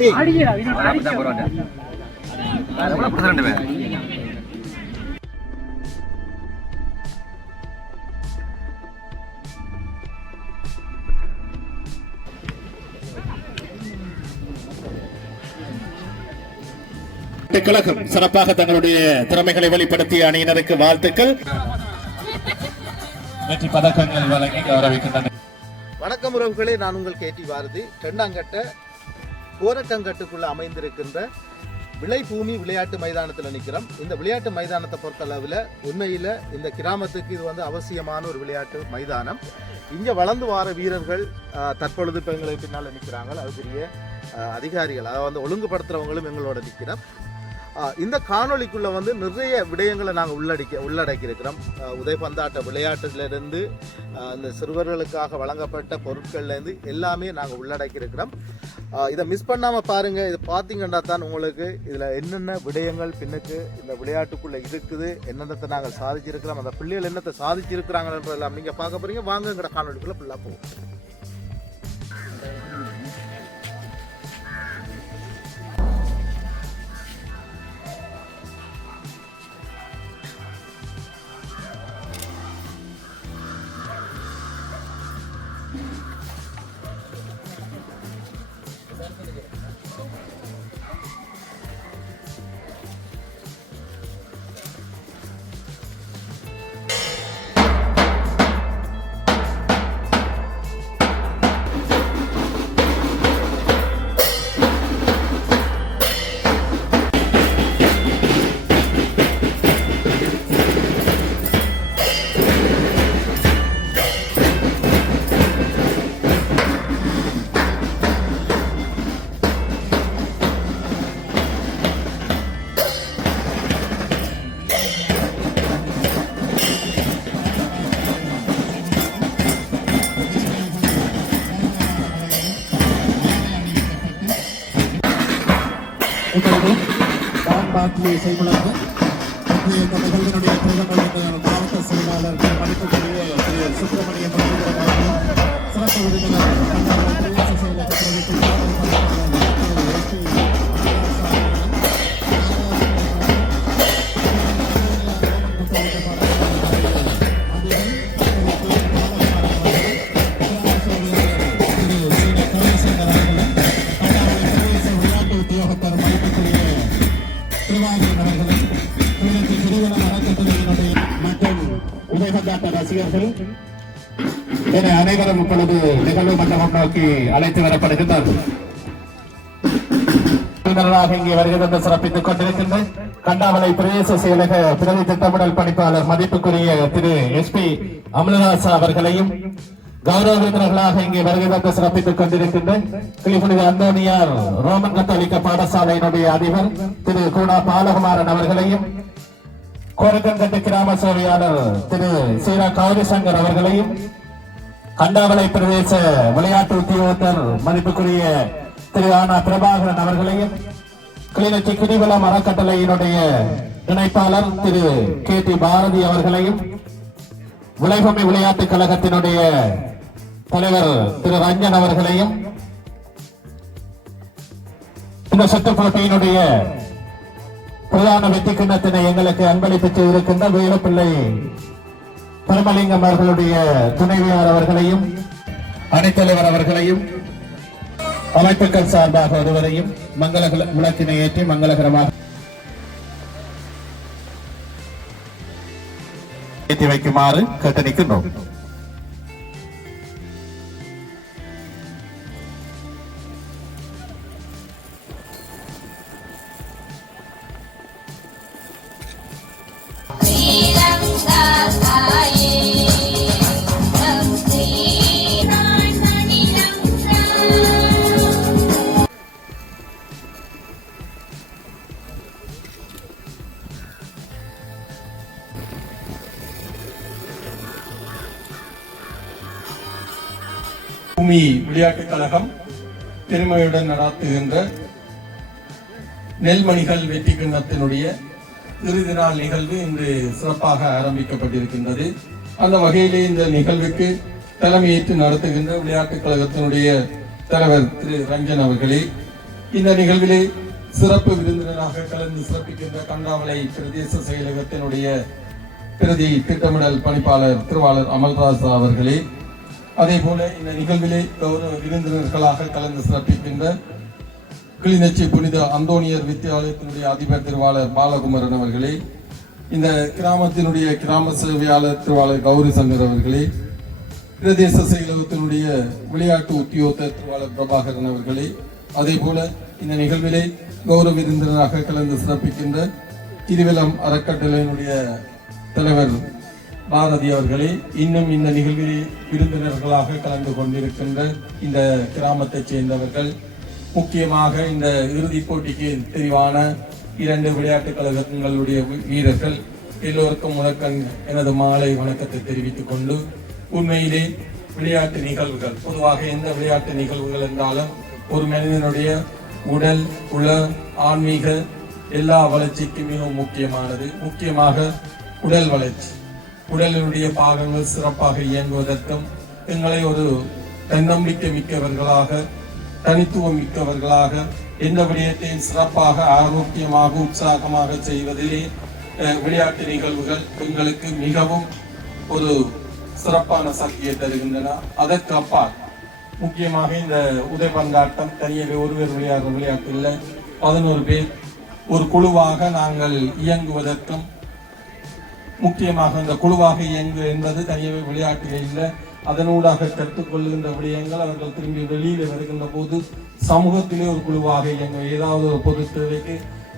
கழகம் சிறப்பாக தங்களுடைய திறமைகளை வெளிப்படுத்திய அணியினருக்கு வாழ்த்துக்கள். வெற்றி பதக்கங்கள் வழங்கி கௌரவிக்கின்றனர். வணக்கம் உறவுகளே, நான் உங்கள் கேடி பாரதி. இரண்டாங்கட்ட கோரக்கங்கட்டுக்குள்ள அமைந்திருக்கின்ற விளைபூமி விளையாட்டு மைதானத்தில் நிற்கிறோம். இந்த விளையாட்டு மைதானத்தை பொறுத்தளவில் உண்மையில் இந்த கிராமத்துக்கு இது அவசியமான ஒரு விளையாட்டு மைதானம். இங்கே வளர்ந்து வார வீரர்கள் தற்பொழுது இப்போ எங்களை பின்னால் நிற்கிறாங்க. அதுக்குரிய அதிகாரிகள், அதாவது ஒழுங்குபடுத்துகிறவங்களும் எங்களோட நிற்கிறோம். இந்த காணொலிக்குள்ள நிறைய விடயங்களை நாங்கள் உள்ளடக்கி இருக்கிறோம். உதைபந்தாட்ட விளையாட்டுலேருந்து இந்த சிறுவர்களுக்காக வழங்கப்பட்ட பொருட்கள்லேருந்து எல்லாமே நாங்கள் உள்ளடக்கி இருக்கிறோம். இதை மிஸ் பண்ணாமல் பாருங்கள். இது பார்த்தீங்கன்னா தான் உங்களுக்கு இதில் என்னென்ன விடயங்கள் பின்னுக்கு இந்த விளையாட்டுக்குள்ளே இருக்குது, என்னென்னத்தை நாங்கள் சாதிச்சிருக்கிறோம், அந்த பிள்ளைகள் என்னத்தை சாதிச்சிருக்கிறாங்கன்றதெல்லாம் நீங்கள் பார்க்க போகிறீங்க. வாங்கங்கிற காணொலிக்குள்ளே ஃபுல்லாக போவோம். செய்யப்படாது நிகழ்வினுடைய பிரதமர் மாவட்ட செயலாளர் மதிப்புக்குரிய திரு சுப்பிரமணியம் சிறப்பு விருந்தினர் ரசிகர்கள் என அனைவரும் இப்பொழுது நிகழ்வு மண்டபம் நோக்கி அழைத்து வரப்படுகின்றார்கள். இங்கே வருகிறது சிறப்பித்துக் கொண்டிருக்கின்ற கண்டாவளை பிரதேச செயலக பிரதி திட்டமிடல் பணிப்பாளர் மதிப்புக்குரிய திரு SP அமலதாசா அவர்களையும் கௌரவ விருந்தினர்களாக இங்கே வருகிறது சிறப்பித்துக் கொண்டிருக்கின்ற கிளிபுனித அந்தோனியார் ரோமன் கத்தோலிக்க பாடசாலையினுடைய அதிபர் திரு கூடா பாலகுமாரன் அவர்களையும் கோரக்கங்கட்டு கிராம சேவையாளர் திரு சீரா கௌரி சங்கர் அவர்களையும் கண்டாவளை பிரதேச விளையாட்டு உத்தியோகத்தர் மதிப்புக்குரிய திரு ஆனா பிரபாகரன் அவர்களையும் கிளிநொச்சி கிரிவலம் அறக்கட்டளையினுடைய இணைப்பாளர் திரு KT பாரதி அவர்களையும் விளைபூமி விளையாட்டு கழகத்தினுடைய தலைவர் திரு ரஞ்சன் அவர்களையும் இந்த சுற்று போட்டியினுடைய பிரதான வெற்றி கிண்ணத்தினை எங்களுக்கு அன்பளிப்பு செய்திருக்கின்ற வேலுப்பிள்ளை பரமலிங்கம் அவர்களுடைய துணைவியார் அவர்களையும் அணித்தலைவர் அவர்களையும் அமைப்புகள் சார்பாக ஒருவரையும் மங்கள விளக்கினை ஏற்றி மங்களகரமாக ஏற்றி வைக்குமாறு கேட்டு நிற்கின்றோம். பூமி விளையாட்டுக் கழகம் பெருமையுடன் நடாத்துகின்ற நெல்மணிகள் வெற்றி கிண்ணத்தினுடைய இறுதி நாள் நிகழ்வு இன்று சிறப்பாக ஆரம்பிக்கப்பட்டிருக்கின்றது. அந்த வகையிலே இந்த நிகழ்வுக்கு தலைமையேற்று நடத்துகின்ற விளையாட்டுக் கழகத்தினுடைய தலைவர் திரு ரஞ்சன் அவர்களே, இந்த நிகழ்விலே சிறப்பு விருந்தினராக கலந்து சிறப்பிக்கின்ற கண்டாவளை பிரதேச செயலகத்தினுடைய பிரதி திட்டமிடல் பணிப்பாளர் திருவாளர் அமல்ராஜ் அவர்களே, அதே போல இந்த நிகழ்விலே கௌரவ விருந்தினர்களாக கலந்து சிறப்பிக்கின்ற கிளிநொச்சி புனித அந்தோனியர் வித்தியாலயத்தினுடைய அதிபர் திருவாளர் பாலகுமரன் அவர்களே, இந்த கிராமத்தினுடைய கிராம சேவையாளர் திருவாளர் கௌரி சங்கர் அவர்களே, பிரதேச செயலகத்தினுடைய விளையாட்டு உத்தியோகத்தர் திருவாளர் பிரபாகரன் அவர்களே, அதே போல இந்த நிகழ்விலே கௌரவ விருந்தினராக கலந்து சிறப்பிக்கின்ற திருவலம் அறக்கட்டளையினுடைய தலைவர் பாரதி அவர்களே, இன்னும் இந்த நிகழ்விலே விருந்தினர்களாக கலந்து கொண்டிருக்கின்ற இந்த கிராமத்தைச் சேர்ந்தவர்கள், முக்கியமாக இந்த இறுதிப் போட்டிக்கு தெரிவான 2 விளையாட்டுக் கழகங்களுடைய வீரர்கள் எல்லோருக்கும் முதற்கண் எனது மாலை வணக்கத்தை தெரிவித்துக் கொண்டு, உண்மையிலே விளையாட்டு நிகழ்வுகள், பொதுவாக எந்த விளையாட்டு நிகழ்வுகள் என்றாலும் ஒரு மனிதனுடைய உடல், உள, ஆன்மீக எல்லா வளர்ச்சிக்கும் மிகவும் முக்கியமானது. முக்கியமாக உடல் வளர்ச்சி, உடலினுடைய பாகங்கள் சிறப்பாக இயங்குவதற்கும் எங்களை ஒரு தன்னம்பிக்கை மிக்கவர்களாக, தனித்துவம் மிக்கவர்களாக, எந்த விடயத்தையும் சிறப்பாக, ஆரோக்கியமாக, உற்சாகமாக செய்வதிலே விளையாட்டு நிகழ்வுகள் எங்களுக்கு மிகவும் ஒரு சிறப்பான சக்தியை தருகின்றன. அதற்கு அப்பால் முக்கியமாக இந்த உதைபந்தாட்டம் தனியாக ஒருவர் விளையாடுற விளையாட்டு இல்லை, 11 பேர் ஒரு குழுவாக நாங்கள் இயங்குவதற்கும், முக்கியமாக இந்த குழுவாக இயங்கு என்பது தனியாக விளையாட்டில் இல்லை, அதனூடாக கற்றுக்கொள்கின்ற விடயங்கள் அவர்கள் திரும்பி வெளியில் வருகின்ற போது சமூகத்திலே ஒரு குழுவாக இயங்க, ஏதாவது ஒரு பொது தேவைக்கு,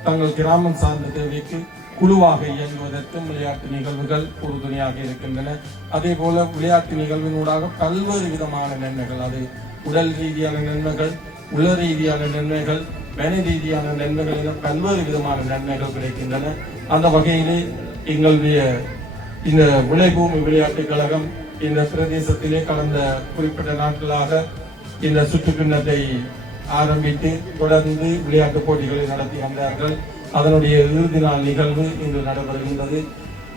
தங்கள் கிராமம் சார்ந்த தேவைக்கு குழுவாக இயங்குவதற்கும் விளையாட்டு நிகழ்வுகள் உறுதுணையாக இருக்கின்றன. அதே போல விளையாட்டு நிகழ்வினூடாக பல்வேறு விதமான நன்மைகள், அது உடல் ரீதியான நன்மைகள், உள ரீதியான நன்மைகள், மன ரீதியான நன்மைகள் என பல்வேறு விதமான நன்மைகள் கிடைக்கின்றன. அந்த வகையிலே எங்களுடைய இந்த விளைபூமி விளையாட்டுக் கழகம் இந்த பிரதேசத்திலே கடந்த குறிப்பிட்ட நாட்களாக இந்த சுற்றுப்பின்னத்தை ஆரம்பித்து தொடர்ந்து விளையாட்டு போட்டிகளை நடத்தி வந்தார்கள். அதனுடைய இறுதி நாள் நிகழ்வு இன்று நடைபெறுகின்றது.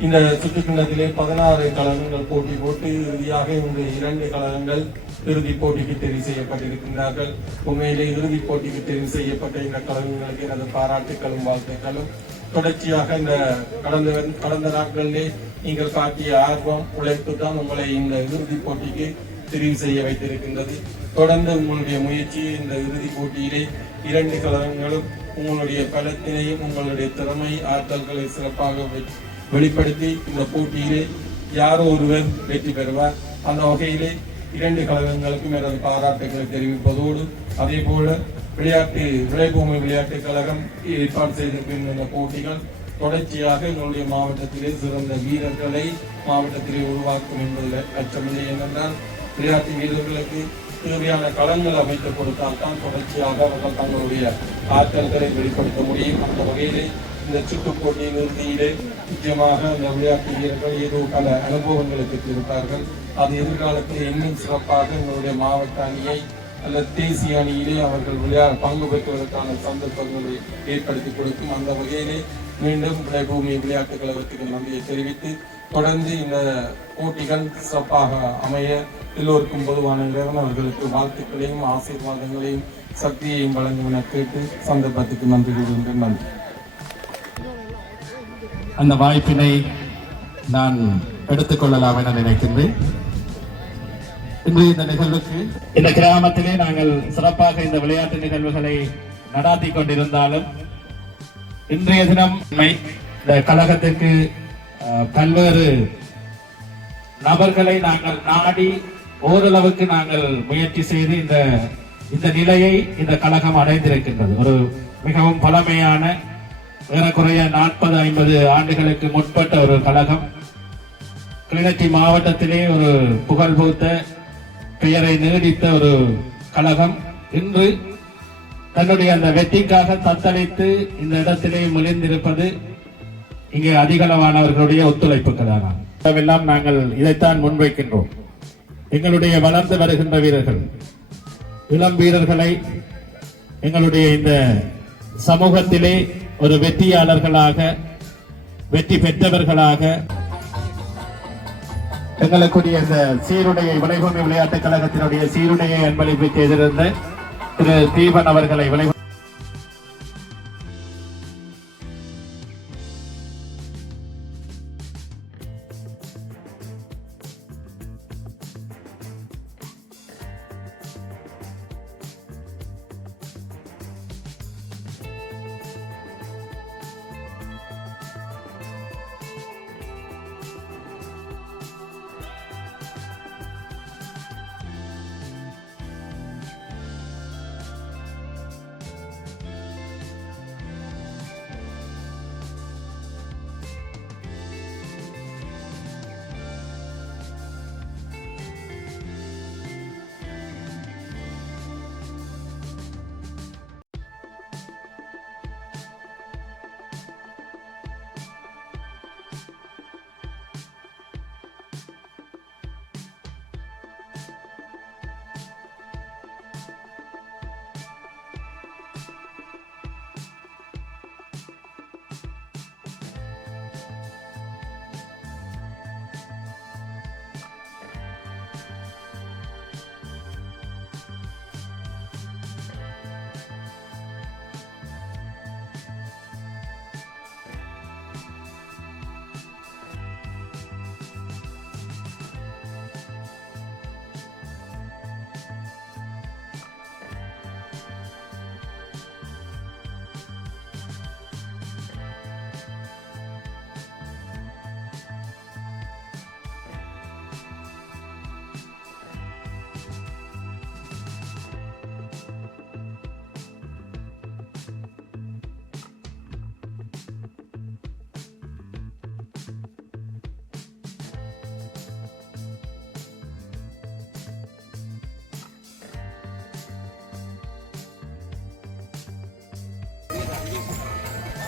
இந்த சுற்றுப்பின்னத்திலே 16 கழகங்கள் போட்டி போட்டு இறுதியாக இந்த 2 கழகங்கள் இறுதிப் போட்டிக்கு தெரிவு செய்யப்பட்டிருக்கின்றார்கள். உண்மையிலே இறுதிப் போட்டிக்கு தெரிவு செய்யப்பட்ட இந்த கழகங்களுக்கு எனது பாராட்டுகளும் வாழ்த்துக்களும். தொடர்ச்சியாக இந்த கடந்த நாட்களிலே நீங்கள் காட்டிய ஆர்வம், உழைப்பு தான் உங்களை இந்த இறுதிப் போட்டிக்கு தெரிவு செய்ய வைத்திருக்கின்றது. தொடர்ந்து உங்களுடைய முயற்சியை இந்த இறுதிப் போட்டியிலே 2 கழகங்களும் உங்களுடைய பலத்தினையும் உங்களுடைய திறமை ஆற்றல்களை சிறப்பாக வெளிப்படுத்தி இந்த போட்டியிலே யாரோ ஒருவர் வெற்றி பெறுவார். அந்த வகையிலே 2 கழகங்களுக்கும் எனது பாராட்டுகளை தெரிவிப்பதோடு, அதே போல விளைபூமி விளையாட்டுக் கழகம் ஏற்பாடு செய்திருக்கின்ற இந்த போட்டிகள் தொடர்ச்சியாக எங்களுடைய மாவட்டத்திலே சிறந்த வீரர்களை மாவட்டத்திலே உருவாக்கும் என்பதில் அச்சமில்லை. ஏனென்றால் விளையாட்டு வீரர்களுக்கு தேவையான களங்கள் அமைத்து கொடுத்தால் தான் தொடர்ச்சியாக அவர்கள் தங்களுடைய ஆற்றல்களை வெளிப்படுத்த முடியும். அந்த வகையிலே இந்த சுற்றுப் போட்டியின் இறுதியிலே முக்கியமாக இந்த விளையாட்டு வீரர்கள் ஏதோ பல அனுபவங்களுக்கு இருப்பார்கள். அது எதிர்காலத்தில் இன்னும் சிறப்பாக எங்களுடைய மாவட்ட அணியை அல்லது தேசிய அணியிலே அவர்கள் பங்கு பெற்றுவதற்கான சந்தர்ப்பங்களை ஏற்படுத்தி கொடுக்கும். அந்த வகையிலே மீண்டும் விளைபூமி விளையாட்டுக் கழகத்துக்கு நன்றியை தெரிவித்து, தொடர்ந்து இந்த போட்டிகள் சிறப்பாக அமைய எல்லோருக்கும் பொதுவான இறைவன் அவர்களுக்கு வாழ்த்துக்களையும் ஆசீர்வாதங்களையும் சக்தியையும் வழங்கும் என கேட்டு சந்தர்ப்பத்துக்கு நன்றி கூறுகின்றேன். நன்றி. அந்த வாய்ப்பினை நான் எடுத்துக்கொள்ளலாம் என நினைக்கின்றேன். இன்று இந்த நிகழ்வுக்கு இந்த கிராமத்திலே நாங்கள் சிறப்பாக இந்த விளையாட்டு நிகழ்வுகளை நடாத்தி கொண்டிருந்தாலும், இன்றைய தினம் இந்த கழகத்திற்கு பல்வேறு நபர்களை நாங்கள் நாடி ஓரளவுக்கு நாங்கள் முயற்சி செய்து இந்த நிலையை இந்த கழகம் அடைந்திருக்கின்றது. ஒரு மிகவும் பழமையான, ஏறக்குறைய 40-50 ஆண்டுகளுக்கு முற்பட்ட ஒரு கழகம். கிளிநொச்சி மாவட்டத்திலே ஒரு புகழ்பூத்த பெயரை நீடித்த ஒரு கழகம் இன்று தன்னுடைய அந்த வெற்றிக்காக தத்தளித்து இந்த இடத்திலே முயன்றிருப்பது இங்கே அதிகளவானவர்களுடைய ஒத்துழைப்புகள் எல்லாம் நாங்கள் இதைத்தான் முன்வைக்கின்றோம். எங்களுடைய வளர்ந்து வருகின்ற வீரர்கள், இளம் வீரர்களை எங்களுடைய இந்த சமூகத்திலே ஒரு வெற்றியாளர்களாக, வெற்றி பெற்றவர்களாக எங்களுக்குரிய இந்த சீருடையை விளைபூமி விளையாட்டுக் கழகத்தினுடைய சீருடையை அன்பளிப்பு செய்திருந்த திரு தீபன் அவர்களை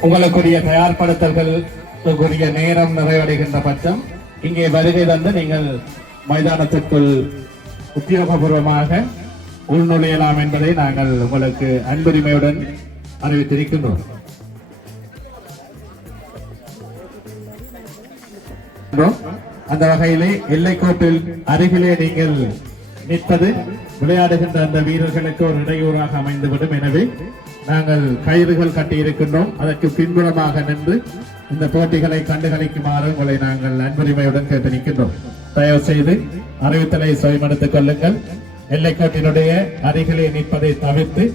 உங்களுக்குரிய தயார்படுத்தல்களுக்குரிய நேரம் நிறைவடைகின்ற பட்சம் இங்கே வருகை தந்து நீங்கள் மைதானத்திற்குள் உத்தியோகபூர்வமாக உள்நுழையலாம் என்பதை நாங்கள் உங்களுக்கு அன்புரிமையுடன் அறிவித்திருக்கின்றோம். அந்த வகையிலே எல்லைக்கோட்டில் அருகிலே நீங்கள் நிற்பது விளையாடுகின்ற அந்த வீரர்களுக்கு ஒரு இடையூறாக அமைந்துவிடும். எனவே நாங்கள் கயிறுகள் கட்டியிருக்கின்றோம். அதற்கு பின்புறமாக நின்று இந்த போட்டிகளை கண்டுகளிக்குமாறு உங்களை நாங்கள் அன்புரிமையுடன் கேட்டு நிற்கின்றோம். தயவு செய்து அறிவித்தலை செவிமடுத்துக் கொள்ளுங்கள். எல்லைக்கோட்டினுடைய அருகிலே நிற்பதை தவிர்த்து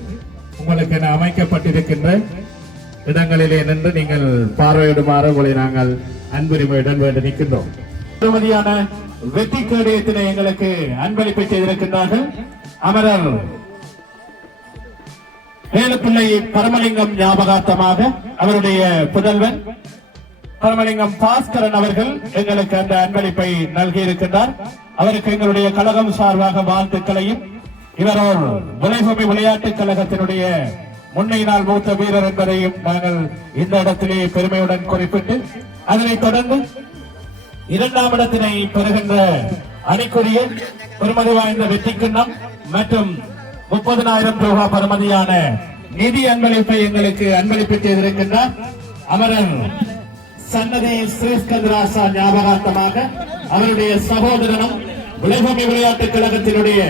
உங்களுக்கு என அமைக்கப்பட்டிருக்கின்ற இடங்களிலே நின்று நீங்கள் பார்வையிடுமாறு உங்களை நாங்கள் அன்புரிமையுடன் வேண்டி நிற்கின்றோம். பெருமதியான வெற்றி கேடயத்தினை எங்களுக்கு அன்பளிப்பை செய்திருக்கின்றார்கள். அமரர் வேலுப்பிள்ளை பரமலிங்கம் ஞாபகார்த்தமாக அவருடைய புதல்வன் பரமலிங்கம் பாஸ்கரன் அவர்கள் எங்களுக்கு அந்த அன்பளிப்பை நல்கியிருக்கின்றார். அவருக்கு எங்களுடைய கழகம் சார்பாக வாழ்த்துக்களையும், இவரோர் விளைபூமி விளையாட்டுக் கழகத்தினுடைய முன்னையினால் மூத்த வீரர் என்பதையும் நாங்கள் இந்த இடத்திலே பெருமையுடன் குறிப்பிட்டு, அதனைத் தொடர்ந்து இரண்டாம் இடத்தினை பெறுகின்ற அணிக்குரிய பெருமதி வாய்ந்த வெற்றி கிண்ணம் மற்றும் 30,000 ரூபாய் பெறுமதியான நிதி அன்பளிப்பை எங்களுக்கு அன்பளிப்பு செய்திருக்கின்றார். அமரர் சன்னதி ஸ்ரீஸ்கந்தராசா ஞாபகார்த்தமாக அவருடைய சகோதரனும் விளைபூமி விளையாட்டுக் கழகத்தினுடைய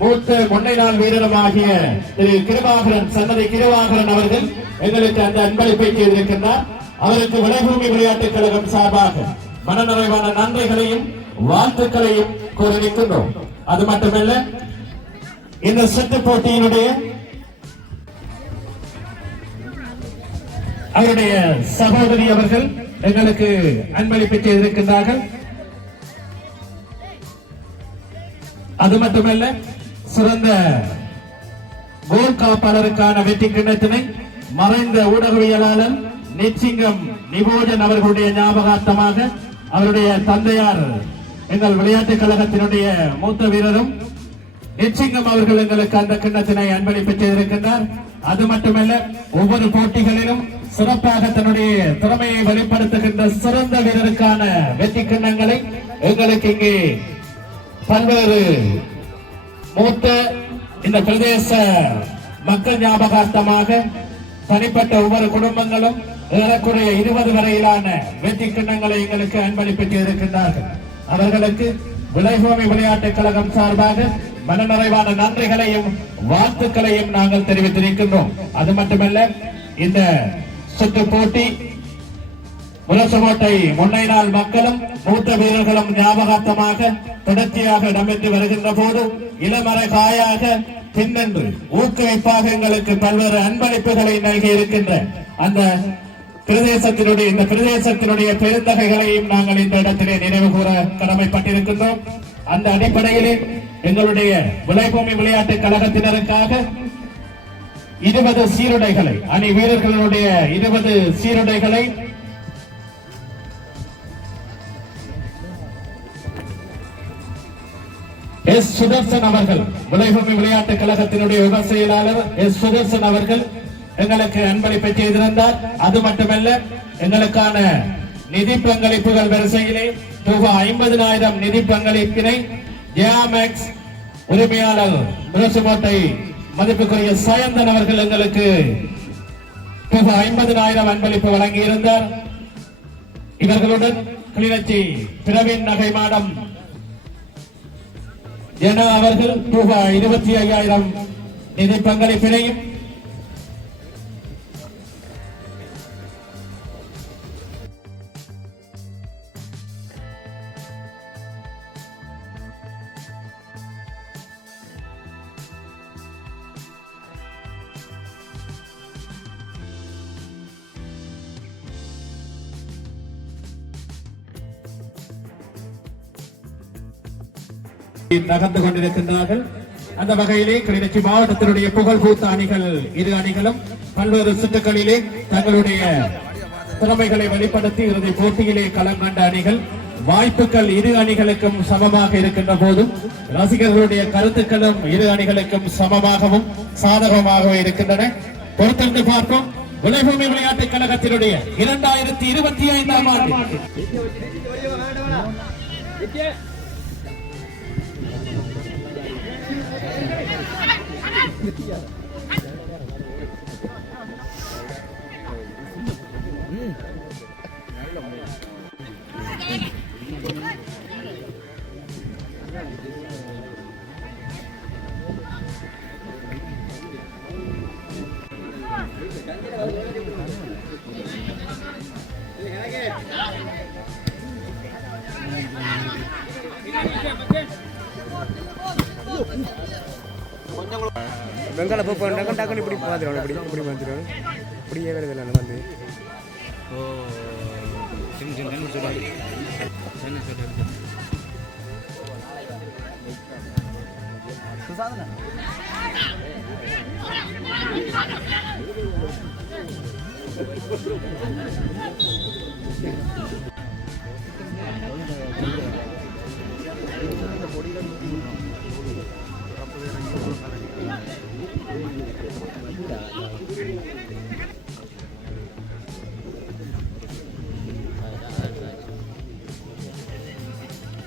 மூத்த முன்னை நாள் வீரருமாகிய திரு கிருபாகரன் சன்னதி கிருபாகரன் அவர்கள் எங்களுக்கு அந்த அன்பளிப்பை செய்திருக்கின்றார். அவருக்கு விளைபூமி விளையாட்டுக் கழகம் சார்பாக மனநிறைவான நன்றிகளையும் வாழ்த்துக்களையும் கூறியிருக்கின்றோம். அது மட்டுமல்ல, இந்த சுற்று போட்டியினுடைய அவருடைய சகோதரி அவர்கள் எங்களுக்கு அன்பளிப்பு செய்திருக்கின்றார்கள். அது மட்டுமல்ல, சிறந்த கோல் காப்பாளருக்கான வெற்றி கிண்ணத்தினை மறைந்த ஊடகவியலாளர் நெச்சிங்கம் நிபோஜன் அவர்களுடைய ஞாபகார்த்தமாக அவருடைய தந்தையார் எங்கள் விளையாட்டுக் கழகத்தினுடைய மூத்த வீரரும் நெச்சிங்கம் அவர்கள் எங்களுக்கு அந்த கிண்ணத்தினை அன்பளிப்பு செய்திருக்கின்றார். அது மட்டுமல்ல, ஒவ்வொரு போட்டிகளிலும் சிறப்பாக தன்னுடைய திறமையை வெளிப்படுத்துகின்ற சிறந்த வீரருக்கான வெற்றி கிண்ணங்களை எங்களுக்கு இங்கே பல்வேறு மூத்த இந்த பிரதேச மக்கள் ஞாபகார்த்தமாக தனிப்பட்ட ஒவ்வொரு குடும்பங்களும் ஏறக்குறைய 20 வரையிலான வெற்றி கிண்ணங்களை எங்களுக்கு அன்பளிப்பு செய்திருக்கின்றார்கள். அவர்களுக்கு விளைபூமி விளையாட்டுக் கழகம் சார்பாக மனநிறைவான நன்றிகளையும் வாழ்த்துக்களையும் நாங்கள் தெரிவித்திருக்கின்றோம். அது மட்டுமல்ல, இந்த சுற்று போட்டி முரசுகோட்டை முன்னை நாள் மக்களும் மூத்த வீரர்களும் ஞாபகார்த்தமாக தொடர்ச்சியாக இடம்பெற்று வருகின்ற போது இளமறை காயாக பின்னென்று ஊக்குவிப்பாக எங்களுக்கு பல்வேறு அன்பளிப்புகளை நல்கி இருக்கின்ற அந்த பிரதேசத்தினுடைய பெருந்தகைகளையும் நாங்கள் இந்த இடத்திலே நினைவு கூற கடமைப்பட்டிருக்கின்றோம். அந்த அடிப்படையிலே எங்களுடைய விளைபூமி விளையாட்டுக் கழகத்தினருக்காக 20 சீருடைகளை அணி வீரர்களுடைய 20 சீருடைகளை எஸ் சுதர்சன் அவர்கள் விளைபூமி விளையாட்டுக் கழகத்தினுடைய உப செயலாளர் எஸ் சுதர்சன் அவர்கள் எங்களுக்கு அன்பளிப்பை செய்திருந்தார். அது மட்டுமல்ல, எங்களுக்கான நிதி பங்களிப்புகள் வரிசையிலே ரூபாய் 50,000 நிதி பங்களிப்பினை ஜியாமேக்ஸ் உரிமையாளர் முரசுகோட்டை மதிப்புக்குரிய சயந்தன் அவர்கள் எங்களுக்கு ரூபாய் 50,000 அன்பளிப்பு வழங்கியிருந்தார். இவர்களுடன் கிளிநொச்சி பிரவீன் நகை மாடம் ஜனா அவர்கள் ரூபாய் 25,000 நிதி பங்களிப்பினையும், நகர்ந்து கொண்டிருக்கின்றார்கள். அந்த வகையிலே கிளிநொச்சி மாவட்டத்தினுடைய புகழ் பூத்த அணிகள் இரு அணிகளும் பல்வேறு சுற்றுகளிலே தங்களுடைய திறமைகளை வெளிப்படுத்தி இறுதி போட்டியிலே களம் கண்ட அணிகள். வாய்ப்புகள் இரு அணிகளுக்கும் சமமாக இருக்கின்ற போதும் ரசிகர்களுடைய கருத்துக்களும் இரு அணிகளுக்கும் சமமாகவும் சாதகமாகவும் இருக்கின்றன. பொறுத்திருந்து பார்ப்போம். விளைபூமி விளையாட்டுக் கழகத்தினுடைய 2025ஆம் ஆண்டு வெங்கால போய் டக்குன்னு இப்படி பார்த்துருவாங்க இப்படி பார்த்துருவாங்க இப்படியே வேறு இதில் வந்து ஓ சின்ன சொல்லுவாங்க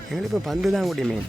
எங்களுக்கு இப்போ பந்து தான் கூடிய மெயின்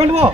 கொண்டு போ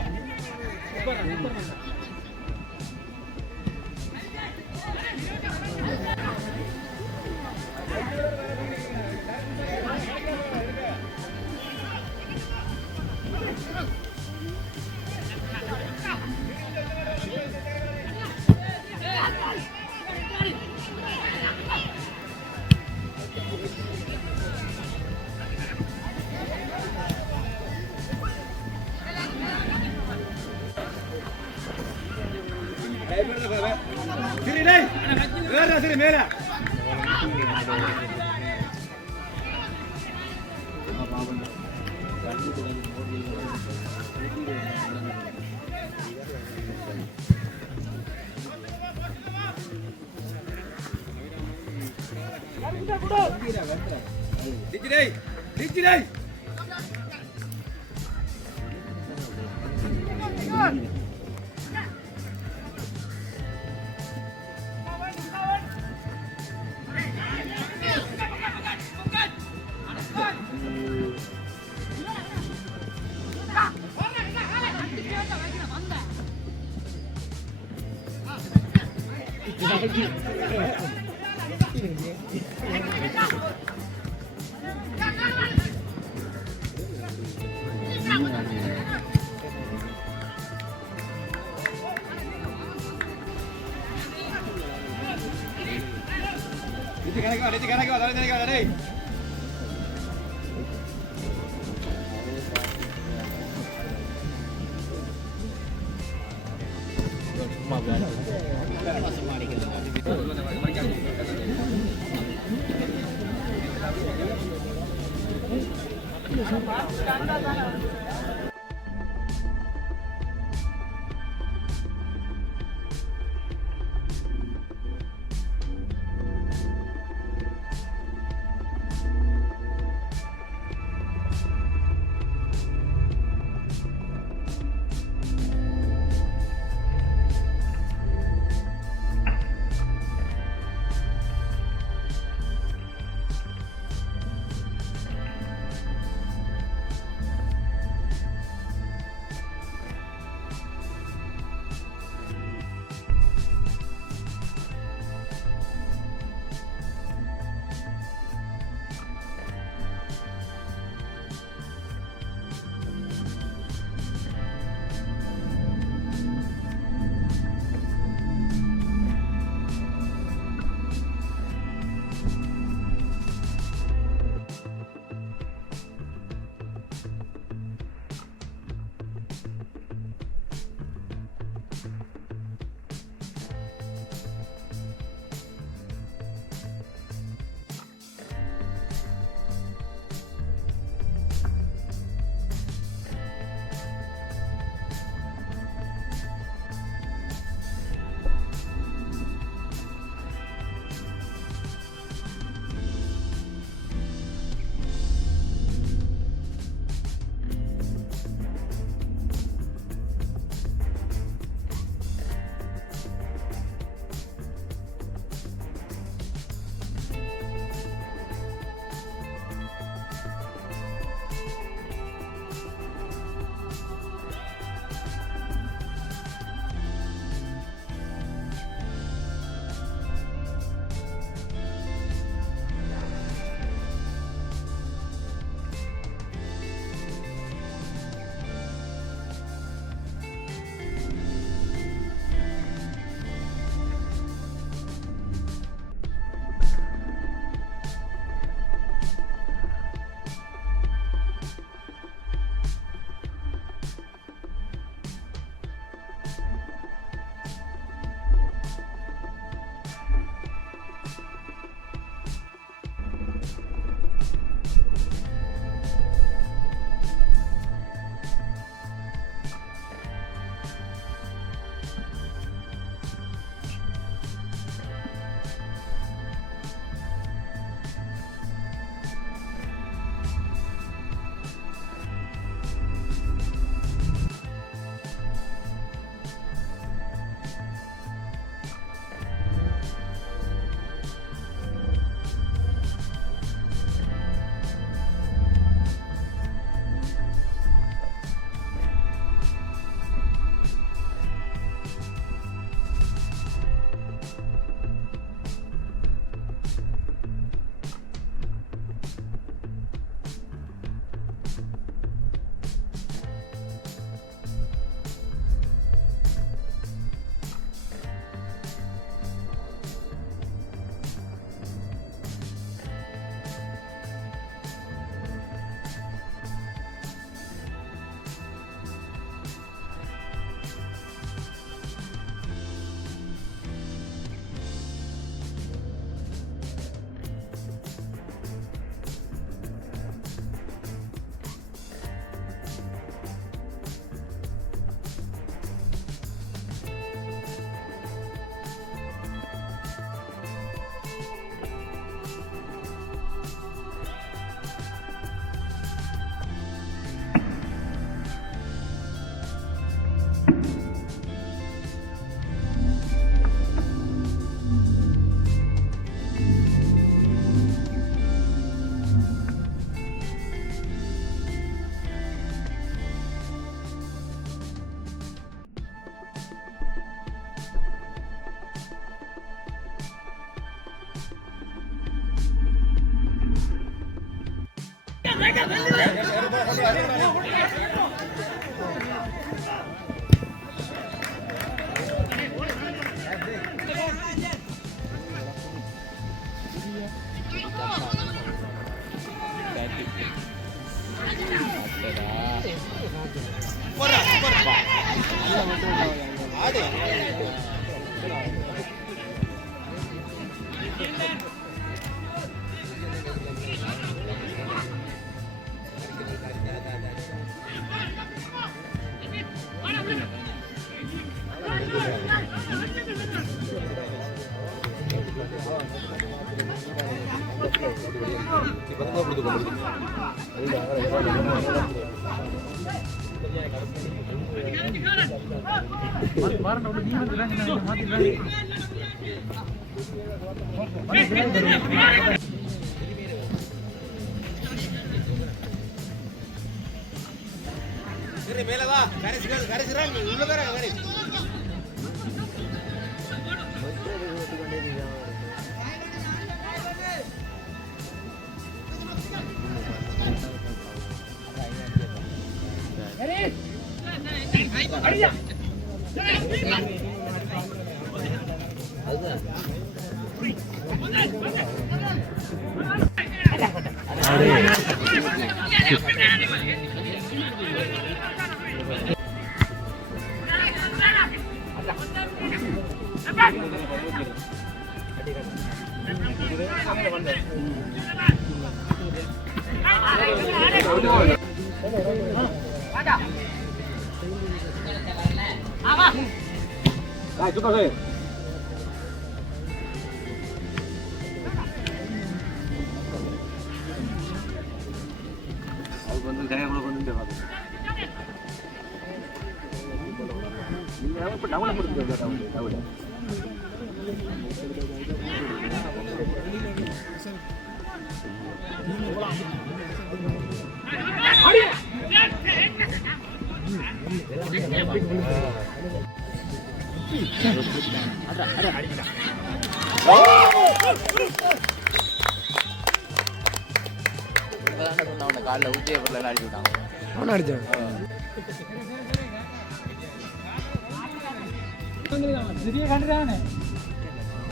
காலில் ஊற்றியே பொருள் அடிச்சு விட்டாங்க. அவனை அடிச்சான்.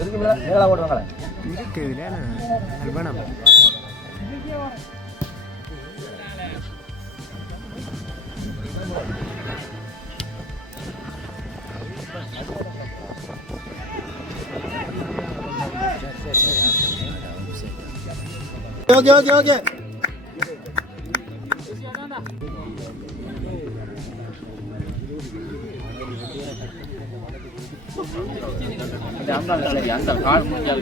இருக்குதுல வேணாம். ஓகே ஓகே ஓகே அந்த கால் முடியாது.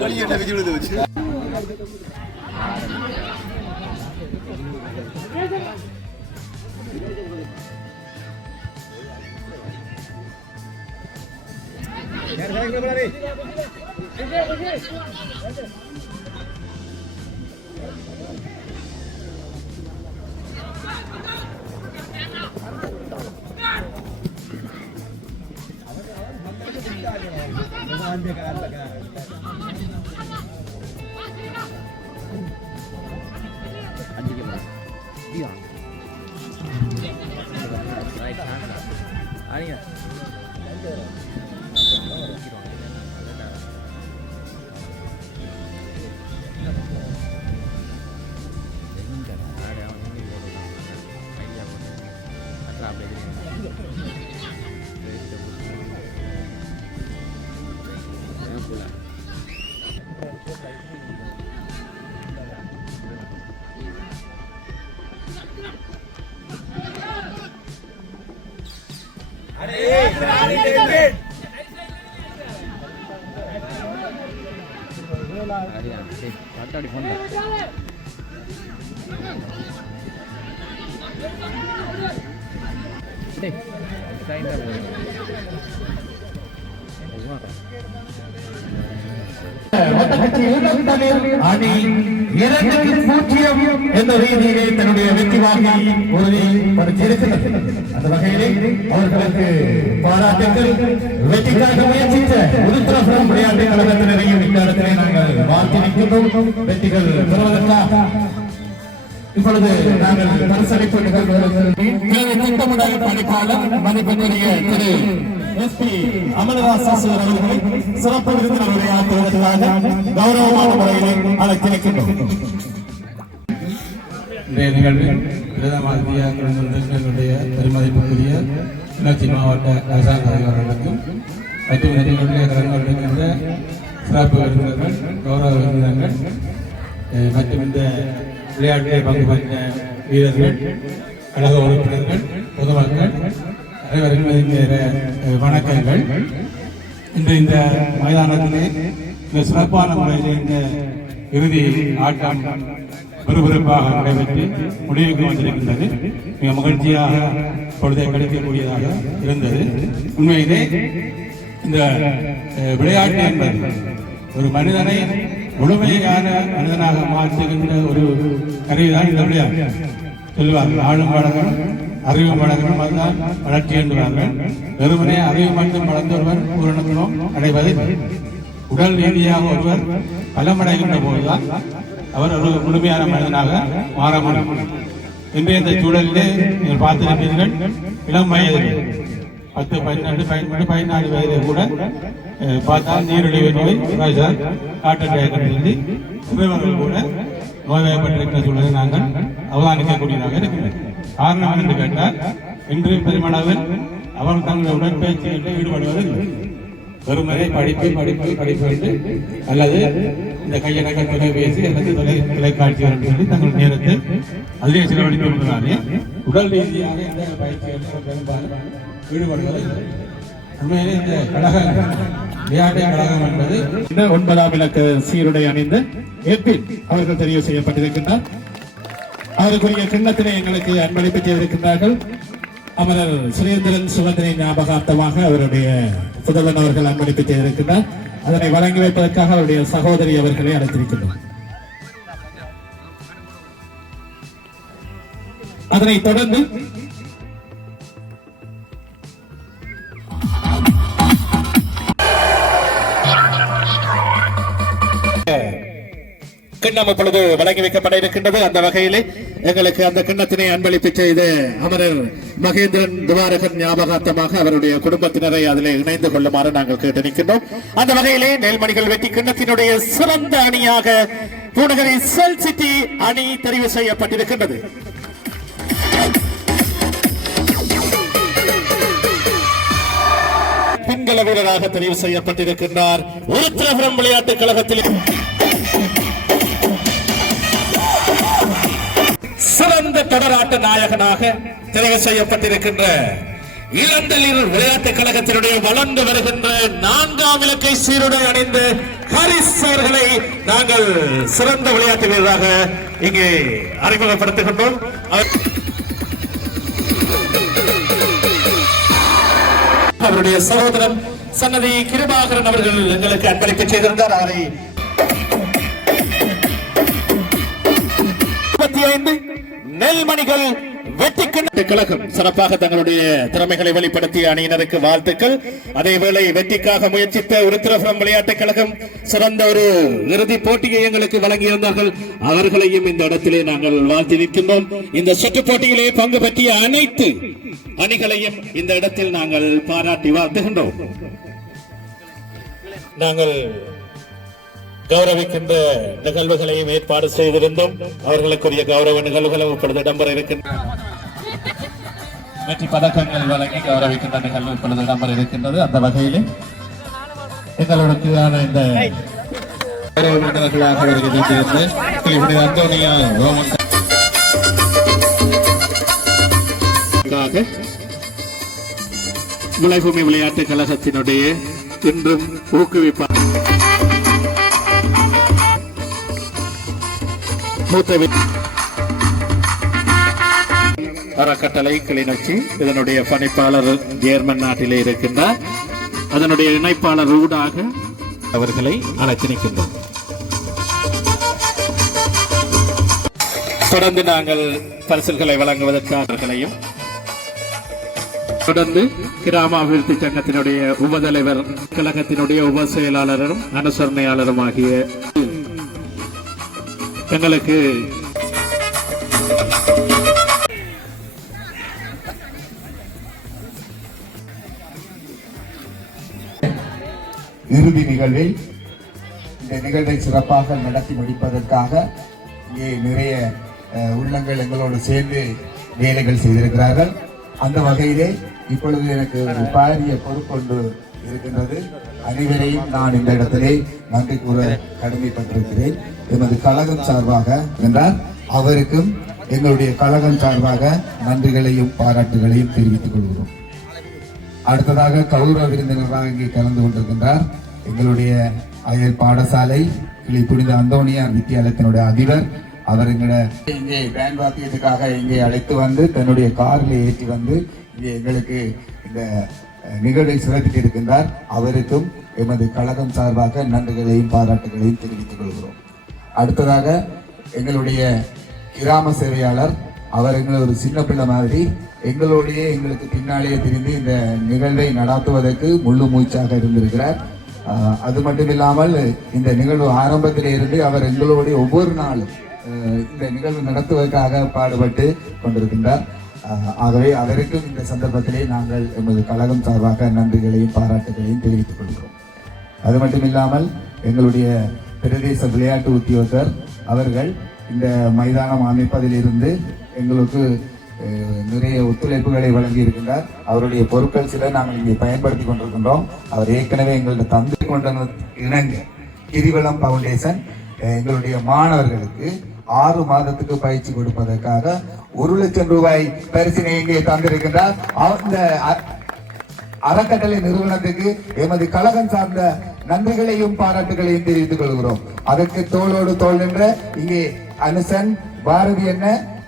என்ற ரீதியிலே தன்னுடைய வெற்றி வாங்கி உறுதிப்படுத்தியிருக்கிறது. அந்த வகையிலே அவர்களுக்கு பாராட்டுகள். வெற்றிக்காக முயற்சித்த உருத்திரபுரம் விளையாட்டு கழகத்தினரையும் இந்த இடத்திலே நாங்கள் வாழ்த்தி நிற்கின்றோம். வெற்றிகள் பெறுவதற்காக இப்பொழுது நாங்கள் பரிசளிப்பு நிகழ்வுகளுக்கு திட்டமிடல் பணிப்பாளர் மதிப்பிற்குரிய திரு எஸ்பி அமலராசா அவர்களை சிறப்பு விருந்தினர் உரையாற்றுவதற்காக கௌரவமான முறையிலே அழைத்திருக்கின்றோம். இன்றைய நிகழ்வில் பிரதம அதிகாரிகளுடைய பெருமதிப்புக்குரிய கிளர்ச்சி மாவட்ட அரசாங்க அதிகாரிகளுக்கும் மற்றும் நிகழ்வுடைய கலந்து சிறப்பு விருந்தினர்கள், கௌரவ விருந்தினர்கள் மற்றும் இந்த விளையாட்டில் பங்கு பெற்ற வீரர்கள், கழக உறுப்பினர்கள், பொதுமக்கள் அனைவருக்கும் வணக்கங்கள். இன்று இந்த மைதானத்திலே இந்த சிறப்பான முறையில் இந்த இறுதி ஆட்டம் விறுவிறுப்பாக நடைபெற்று முடிவுக்கு வந்திருக்கின்றது. மிக மகிழ்ச்சியாக பொழுதை கழிக்கக்கூடியதாக இருந்தது. உண்மையிலே இந்த விளையாட்டு என்பது ஒரு மனிதனை முழுமையான மனிதனாக மாற்றுகின்ற ஒரு கருவிதான் இந்த விளையாட்டு. சொல்லுவார்கள் ஆளும் வழங்கணும், அறிவும் வழங்கணும், அதுதான் வளர்ச்சி என்பார்கள். வெறுமனே அறிவு மட்டும் வளர்ந்தொருவர் பூரணத்துவம் அடைவதில்லை. உடல் ரீதியாக ஒருவர் பலமடைகின்ற போதுதான் அவர் ஒரு முழுமையான மனிதனாக மாற முடியும். இன்றைய இந்த சூழலிலே நீங்கள் பார்த்திருப்பீர்கள், இளம் வயதில் 10, 12, 13, 14 வயதில் கூட பார்த்தால் நீரிழிவு நோய், பிரஷர், ஹார்ட் அட்டாக் சொல்லி சிறுவர்கள் கூட நோய்வாய்ப்பட்டிருக்கிற சூழலை நாங்கள் அவதானிக்கக்கூடியதாக இருக்கிறது. காரணம் என்று கேட்டால், இன்று பெருமளவில் அவர்கள் தங்களுடைய உடற்பயிற்சிகளில் ஈடுபடுவதில்லை. வெறுமனே படிப்பு என்று அல்லது இந்த கையடக்க தொலைபேசி அல்லது தொலைக்காட்சிகள் என்று சொல்லி தங்கள் நேரத்தை அதிலே செலவழித்து கொள்வதாலே உடல் ரீதியாக இந்த பயிற்சிகள் பெரும்பாலும் ஈடுபடுவதில்லை. உண்மையிலே இந்த விளையாட்டு கழகம் என்பது 9ஆம் இலக்க சீருடை அணிந்து எப்பில் அவர்கள் தெரிவு செய்யப்பட்டிருக்கின்றார். அவருக்குரிய கிண்ணத்தினை எங்களுக்கு அன்பளிப்பு செய்திருக்கின்றார்கள். அமரர் சுரேந்திரன் சுகந்திரி ஞாபகார்த்தமாக அவருடைய புதல்வன் அவர்கள் அன்பளிப்பு செய்திருக்கின்றார். அதனை வழங்கி வைப்பதற்காக அவருடைய சகோதரி அவர்களை அழைத்திருக்கின்றனர். அதனைத் தொடர்ந்து கிண்ணம் இப்பொழுது வழங்கி வைக்கப்பட இருக்கின்றது. அந்த வகையிலே எங்களுக்கு அந்த கிண்ணத்தினை அன்பளிப்பு செய்த அமரர் மகேந்திரன் துவாரகன் ஞாபகார்த்தமாக அவருடைய குடும்பத்தினரை அதிலே இணைந்து கொள்ளுமாறு நாங்கள் கேட்டு நிற்கின்றோம். அந்த வகையிலே நெல்மணிகள் வெட்டி கிண்ணத்தினுடைய சிறந்த அணியாக பூநகரி செல் சிட்டி அணி தெரிவு செய்யப்பட்டிருக்கின்றது. பின்கள வீரராக தெரிவு செய்யப்பட்டிருக்கின்றார் உருத்திரபுரம் விளையாட்டுக் கழகத்தில் சிறந்த தொடராட்ட நாயகனாக தெரிவு செய்யப்பட்டிருக்கின்ற இளந்தளிர் விளையாட்டுக் கழகத்தினுடைய வளர்ந்து வருகின்ற 4ஆம் இலக்கை சீருடை அணிந்த ஹரிஸ் அவர்களை நாங்கள் சிறந்த விளையாட்டு வீரராக இங்கே அறிமுகப்படுத்துகின்றோம். அவருடைய சகோதரன் சன்னதி கிருபாகரன் அவர்கள் எங்களுக்கு அன்பளிப்பு செய்திருந்தார். அவரை 25 நெல்மணிகள் வெற்றிக்கிண்ண கழகம் சிறப்பாக தங்களுடைய திறமைகளை வெளிப்படுத்திய அணியினருக்கு வாழ்த்துக்கள். அதேவேளை வெற்றிக்காக முயற்சித்த உருத்திரபுரம் விளையாட்டுக் கழகம் சிறந்த ஒரு இறுதி போட்டியை எங்களுக்கு வழங்கியிருந்தார்கள். அவர்களையும் இந்த இடத்திலே நாங்கள் வாழ்த்தி நிற்கின்றோம். இந்த சுற்று போட்டியிலே பங்கு பெற்றிய அனைத்து அணிகளையும் இந்த இடத்தில் நாங்கள் பாராட்டி வாழ்த்துகின்றோம். நாங்கள் கௌரவிக்கின்ற நிகழ்வுகளையும் ஏற்பாடு செய்திருந்தோம். அவர்களுக்குரிய கௌரவ நிகழ்வுகளும் இப்பொழுது இடம்பெற இருக்கின்றன. வெற்றி பதக்கங்கள் வழங்கி கௌரவிக்கின்ற நிகழ்வு இப்பொழுது இடம்பெற இருக்கின்றது. அந்த வகையில் எங்களுக்கான இந்த கௌரவ நிகழ்வுகளாக வருகிறது அந்தோனியா ரோமன் விளைபூமி விளையாட்டுக் கழகத்தினுடைய இன்றும் ஊக்குவிப்பார் அறக்கட்டளை கிளிநொச்சி இதனுடைய பணிப்பாளர் ஜேர்மன் நாட்டிலே இருக்கின்றார். அதனுடைய இணைப்பாளர் ஊடாக அவர்களை அழைத்து நிற்கின்றோம். தொடர்ந்து நாங்கள் பரிசுகளை வழங்குவதற்கானவர்களையும் தொடர்ந்து கிராம அபிவிருத்தி சங்கத்தினுடைய உபதலைவர் கழகத்தினுடைய உப செயலாளரும் அனுசரணையாளரும் ஆகிய எங்களுக்கு இறுதி நிகழ்வில் இந்த நிகழ்வை சிறப்பாக நடத்தி முடிப்பதற்காக இங்கே நிறைய உள்ளங்கள் எங்களோடு சேர்ந்து வேலைகள் செய்திருக்கிறார்கள். அந்த வகையிலே இப்பொழுது எனக்கு ஒரு பாரிய பொறுப்பொன்று இருக்கின்றது. அனைவரையும் நான் இந்த இடத்திலே நன்றி கூற கடமைப்பட்டிருக்கிறேன். எமது கழகம் சார்பாக என்றால் அவருக்கும் எங்களுடைய கழகம் சார்பாக நன்றிகளையும் பாராட்டுகளையும் தெரிவித்துக் கொள்கிறோம். அடுத்ததாக கௌரவ விருந்தினராக இங்கே கலந்து கொண்டிருக்கின்றார் எங்களுடைய அயல் பாடசாலை கிளை புனித அந்தோனியார் வித்தியாலயத்தினுடைய அதிபர். அவர் இங்கே பேண்ட் வாத்தியத்துக்காக இங்கே அழைத்து வந்து தன்னுடைய காரில் ஏற்றி வந்து இங்கே எங்களுக்கு இந்த நிகழ்வை சிறப்பித்து இருக்கின்றார். அவருக்கும் எமது கழகம் சார்பாக நன்றிகளையும் பாராட்டுகளையும் தெரிவித்துக் கொள்கிறோம். அடுத்ததாக எங்களுடைய கிராம சேவையாளர், அவர் எங்களை ஒரு சின்ன பிள்ளை மாதிரி எங்களுக்கு பின்னாலேயே திரிந்து இந்த நிகழ்வை நடாத்துவதற்கு முழு மூச்சாக இருந்திருக்கிறார். அது மட்டுமில்லாமல் இந்த நிகழ்வு ஆரம்பத்திலே இருந்து அவர் எங்களோடு ஒவ்வொரு நாளும் இந்த நிகழ்வு நடத்துவதற்காக பாடுபட்டு கொண்டிருக்கின்றார். ஆகவே அவருக்கும் இந்த சந்தர்ப்பத்திலே நாங்கள் எமது கழகம் சார்பாக நன்றிகளையும் பாராட்டுகளையும் தெரிவித்துக் கொள்கிறோம். அது மட்டுமில்லாமல் எங்களுடைய பிரதேச விளையாட்டு உத்தியோகர் அவர்கள் இந்த மைதானம் அமைப்பதில் இருந்து எங்களுக்கு நிறைய ஒத்துழைப்புகளை வழங்கி இருக்கின்றார். அவருடைய பொருட்கள் சில நாங்கள் இங்கே பயன்படுத்தி கொண்டிருக்கின்றோம். அவர் ஏற்கனவே எங்கள்ட்ட தந்து கொண்ட இணங்க கிரிவலம் பவுண்டேஷன் எங்களுடைய மாணவர்களுக்கு 6 மாதத்துக்கு பயிற்சி கொடுப்பதற்காக 1 லட்சம் ரூபாய் பரிசினை இங்கே தந்திருக்கின்றார். அந்த அறக்கட்டளை நிறுவனத்துக்கு எமது கழகம் சார்ந்த நன்றிகளையும் பாராட்டுகளையும் தெரிவித்துக் கொள்கிறோம். அதற்கு தோளோடு தோள் நின்ற இங்கே அனுசன் பாரதி என்ன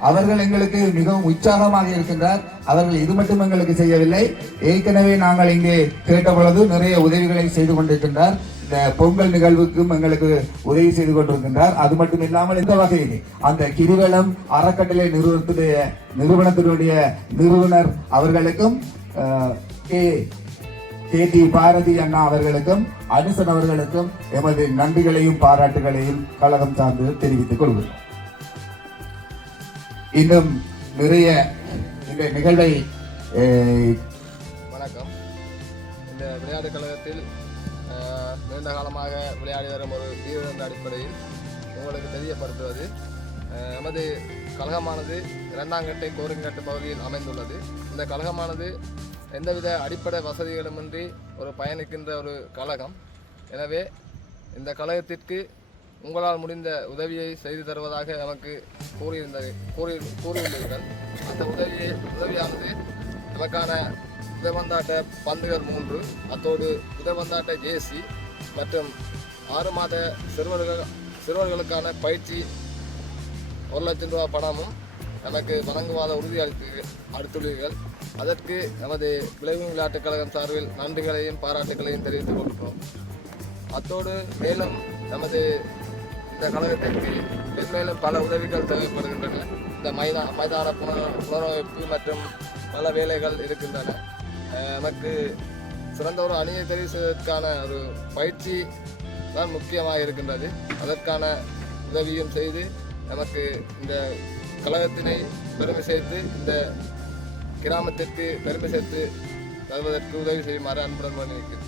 அவர்கள் எங்களுக்கு மிகவும் உற்சாகமாக இருக்கின்றார். அவர்கள் இது மட்டும் எங்களுக்கு செய்யவில்லை, ஏற்கனவே நாங்கள் இங்கே கேட்ட பொழுது நிறைய உதவிகளை செய்து கொண்டிருக்கின்றார். இந்த பொங்கல் நிகழ்வுக்கும் எங்களுக்கு உதவி செய்து கொண்டிருக்கின்றார். அது மட்டும் இல்லாமல் இந்த வகையில் அந்த கிரிவலம் அறக்கட்டளை நிறுவனத்தினுடைய நிறுவனர் அவர்களுக்கும் KT பாரதி அண்ணா அவர்களுக்கும் அனுசன் அவர்களுக்கும் எமது நன்றிகளையும் பாராட்டுகளையும் கழகம் சார்ந்து தெரிவித்துக் கொள்கிறோம். இன்னும் நிறைய இந்த நிகழ்வை வணக்கம். இந்த விளையாட்டு கழகத்தில் நீண்ட காலமாக விளையாடி வரும் ஒரு வீரர் என்ற அடிப்படையில் உங்களுக்கு தெரியப்படுத்துவது, நமது கழகமானது 2ஆம் கட்டை கோரிங்கட்டு பகுதியில் அமைந்துள்ளது. இந்த கழகமானது எந்தவித அடிப்படை வசதிகளுமின்றி ஒரு பயணிக்கின்ற ஒரு கழகம். எனவே இந்த கழகத்திற்கு உங்களால் முடிந்த உதவியை செய்து தருவதாக நமக்கு கூறியுள்ளீர்கள். அந்த உதவியானது நமக்கான உதவந்தாட்ட பந்துகள் 3, அத்தோடு உதவந்தாட்ட ஜேசி மற்றும் 6 மாத சிறுவர்களுக்கான பயிற்சி 1 லட்சம் ரூபாய் பணமும் நமக்கு வழங்குவாத உறுதி அளித்துள்ளீர்கள். அதற்கு நமது விளைவு விளையாட்டுக் கழகம் சார்பில் நன்றிகளையும் பாராட்டுகளையும் தெரிவித்துக் கொள்கிறோம். அத்தோடு மேலும் நமது இந்த கழகத்திற்கு மேலும் பல உதவிகள் தேவைப்படுகின்றன. இந்த மைதான புனரமைப்பு மற்றும் பல வேலைகள் இருக்கின்றன. நமக்கு சிறந்த ஒரு அணியை தெரிவு செய்வதற்கான ஒரு பயிற்சி தான் முக்கியமாக இருக்கின்றது. அதற்கான உதவியும் செய்து நமக்கு இந்த கழகத்தினை பெருமை சேர்த்து இந்த கிராமத்திற்கு பெருமை சேர்த்து தருவதற்கு உதவி செய்யுமாறு அன்புடன் வேண்டியிருக்கிறேன்.